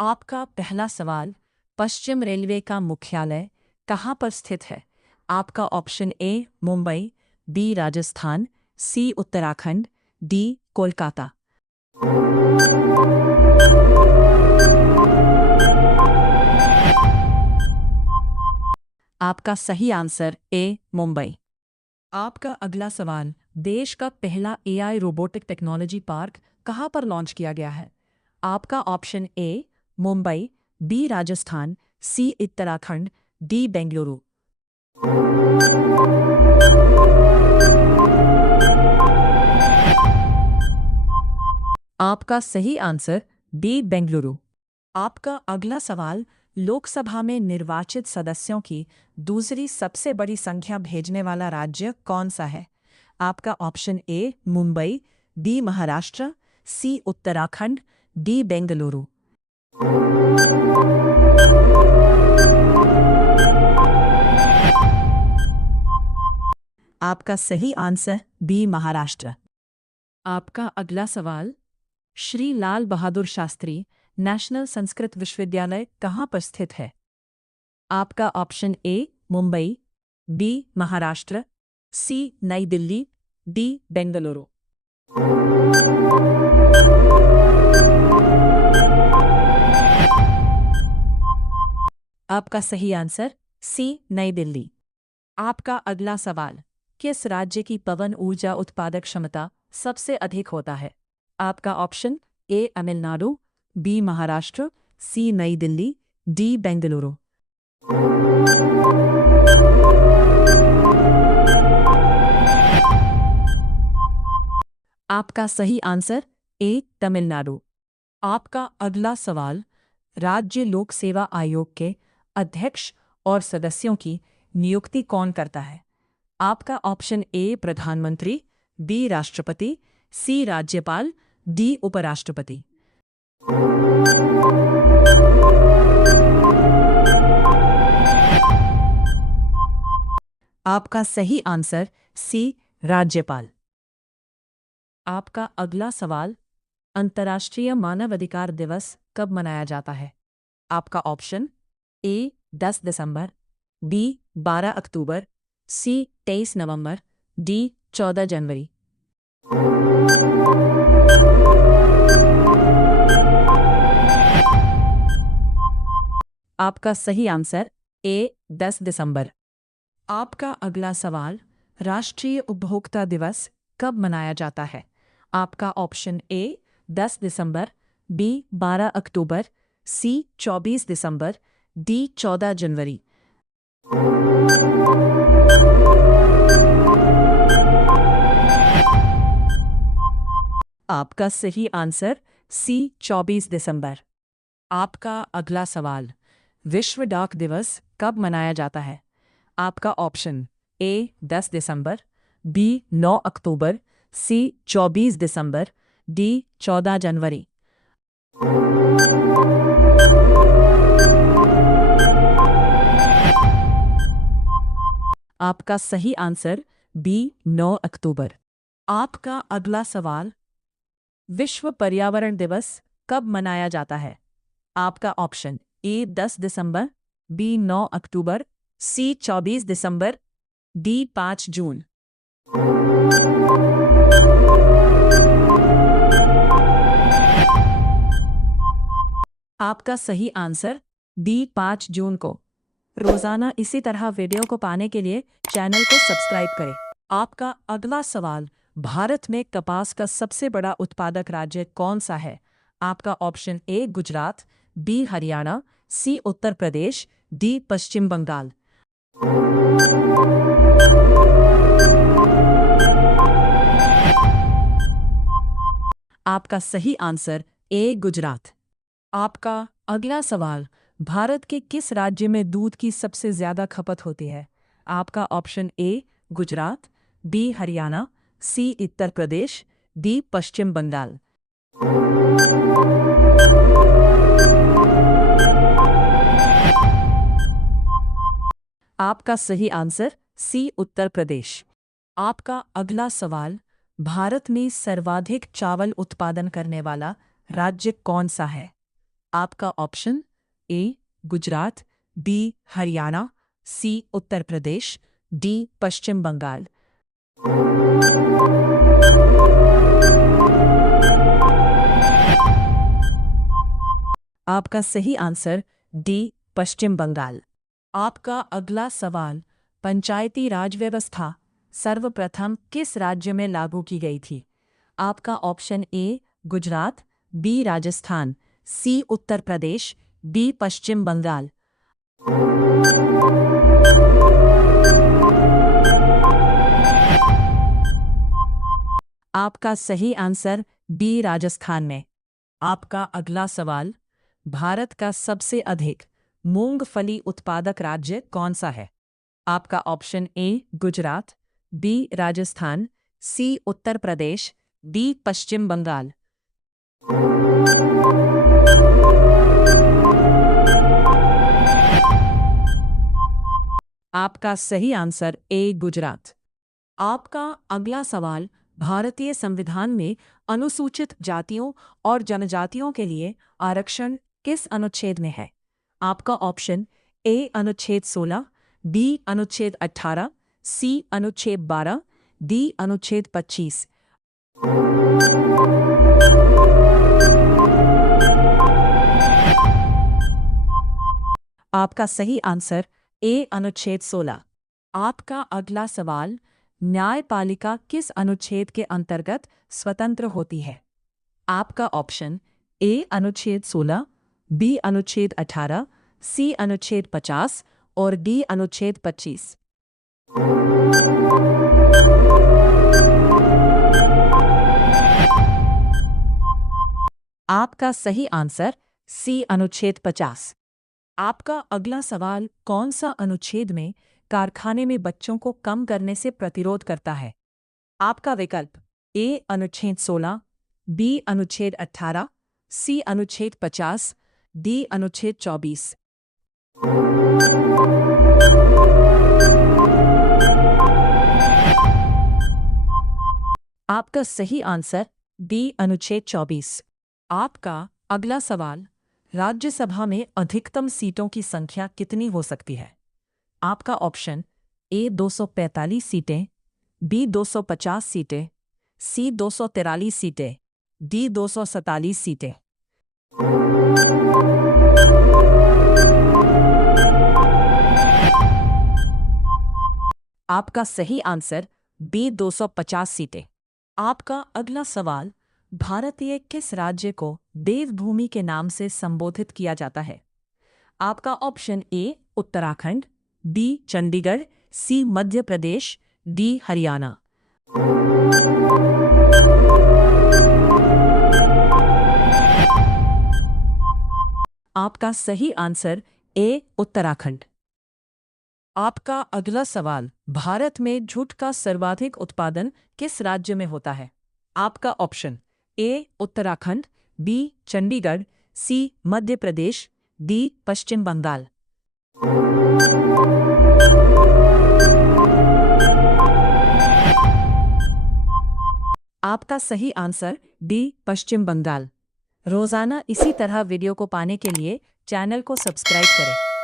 आपका पहला सवाल, पश्चिम रेलवे का मुख्यालय कहाँ पर स्थित है? आपका option A Mumbai, B Rajasthan, C Uttarakhand, D Kolkata. आपका सही आंसर ए मुंबई। आपका अगला सवाल, देश का पहला एआई रोबोटिक टेक्नोलॉजी पार्क कहाँ पर लॉन्च किया गया है? आपका option A Mumbai, B Rajasthan, C Uttarakhand, D Bengaluru. आपका सही आंसर डी बेंगलुरु। आपका अगला सवाल, लोकसभा में निर्वाचित सदस्यों की दूसरी सबसे बड़ी संख्या भेजने वाला राज्य कौन सा है? आपका option A Mumbai, B Maharashtra, C Uttarakhand, D Bengaluru. आपका सही आंसर बी महाराष्ट्र। आपका अगला सवाल, श्री लाल बहादुर शास्त्री नेशनल संस्कृत विश्वविद्यालय कहाँ पर स्थित है? आपका option A Mumbai, B Maharashtra, C New Delhi, D Bengaluru. आपका सही आंसर सी नई दिल्ली। आपका अगला सवाल, किस राज्य की पवन ऊर्जा उत्पादक क्षमता सबसे अधिक होता है? आपका option A Tamil Nadu, B Maharashtra, C New Delhi, D Bengaluru. आपका सही आंसर ए तमिलनाडु। आपका अगला सवाल, राज्य लोक सेवा आयोग के अध्यक्ष और सदस्यों की नियुक्ति कौन करता है? आपका ऑप्शन ए प्रधानमंत्री, बी राष्ट्रपति, सी राज्यपाल, डी उपराष्ट्रपति। आपका सही आंसर सी राज्यपाल। आपका अगला सवाल, अंतर्राष्ट्रीय मानवाधिकार दिवस कब मनाया जाता है? आपका ऑप्शन ए 10 दिसंबर, बी 12 अक्टूबर, सी 23 नवंबर, डी 14 जनवरी। आपका सही आंसर ए 10 दिसंबर। आपका अगला सवाल, राष्ट्रीय उपभोक्ता दिवस कब मनाया जाता है? आपका ऑप्शन ए 10 दिसंबर, बी 12 अक्टूबर, सी 24 दिसंबर, डी 14 जनवरी। आपका सही आंसर सी 24 दिसंबर। आपका अगला सवाल, विश्व डाक दिवस कब मनाया जाता है? आपका ऑप्शन ए 10 दिसंबर, बी 9 अक्टूबर, सी 24 दिसंबर, डी 14 जनवरी। आपका सही आंसर बी 9 अक्टूबर। आपका अगला सवाल, विश्व पर्यावरण दिवस कब मनाया जाता है? आपका ऑप्शन ए 10 दिसंबर, बी 9 अक्टूबर, सी 24 दिसंबर, डी 5 जून। आपका सही आंसर डी 5 जून को। रोजाना इसी तरह वीडियो को पाने के लिए चैनल को सब्सक्राइब करें। आपका अगला सवाल, भारत में कपास का सबसे बड़ा उत्पादक राज्य कौन सा है? आपका option A Gujarat, B Haryana, C Uttar Pradesh, D Paschim Bangal. आपका सही आंसर ए गुजरात। आपका अगला सवाल, भारत के किस राज्य में दूध की सबसे ज्यादा खपत होती है? आपका option A Gujarat, B Haryana, C Uttar Pradesh, D Paschim Bangal. आपका सही आंसर सी उत्तर प्रदेश। आपका अगला सवाल, भारत में सर्वाधिक चावल उत्पादन करने वाला राज्य कौन सा है? आपका option A Gujarat, B Haryana, C Uttar Pradesh, D Paschim Bangal. आपका सही आंसर डी पश्चिम बंगाल। आपका अगला सवाल, पंचायती राज व्यवस्था सर्वप्रथम किस राज्य में लागू की गई थी? आपका option A Gujarat, B Rajasthan, C Uttar Pradesh, D Paschim Bangal. आपका सही आंसर बी राजस्थान में। आपका अगला सवाल, भारत का सबसे अधिक मूंगफली उत्पादक राज्य कौन सा है? आपका option A Gujarat, B Rajasthan, C Uttar Pradesh, D Paschim Bangal. आपका सही आंसर ए गुजरात। आपका अगला सवाल, भारतीय संविधान में अनुसूचित जातियों और जनजातियों के लिए आरक्षण किस अनुच्छेद में है? आपका ऑप्शन ए अनुच्छेद 16, बी अनुच्छेद 18, सी अनुच्छेद 12, डी अनुच्छेद 25। आपका सही आंसर ए अनुच्छेद 16। आपका अगला सवाल, न्यायपालिका किस अनुच्छेद के अंतर्गत स्वतंत्र होती है? आपका ऑप्शन ए अनुच्छेद 16, बी अनुच्छेद 18, सी अनुच्छेद 50 और डी अनुच्छेद 25। आपका सही आंसर सी अनुच्छेद 50। आपका अगला सवाल, कौन सा अनुच्छेद में कारखाने में बच्चों को कम करने से प्रतिरोध करता है? आपका विकल्प ए अनुच्छेद 16, बी अनुच्छेद 18, सी अनुच्छेद 50, डी अनुच्छेद 24। आपका सही आंसर डी अनुच्छेद 24। आपका अगला सवाल, राज्यसभा में अधिकतम सीटों की संख्या कितनी हो सकती है? आपका ऑप्शन ए 245 सीटें, बी 250 सीटें, सी 243 सीटें, डी 247 सीटें। आपका सही आंसर बी 250 सीटें। आपका अगला सवाल, भारतीय किस राज्य को देवभूमि के नाम से संबोधित किया जाता है? आपका option A Uttarakhand, B Chandigarh, C Madhya Pradesh, D Haryana. आपका सही आंसर ए उत्तराखंड। आपका अगला सवाल, भारत में जूट का सर्वाधिक उत्पादन किस राज्य में होता है? आपका option A Uttarakhand, B Chandigarh, C Madhya Pradesh, D Paschim Bangal. आपका सही आंसर डी पश्चिम बंगाल। रोजाना इसी तरह वीडियो को पाने के लिए चैनल को सब्सक्राइब करें।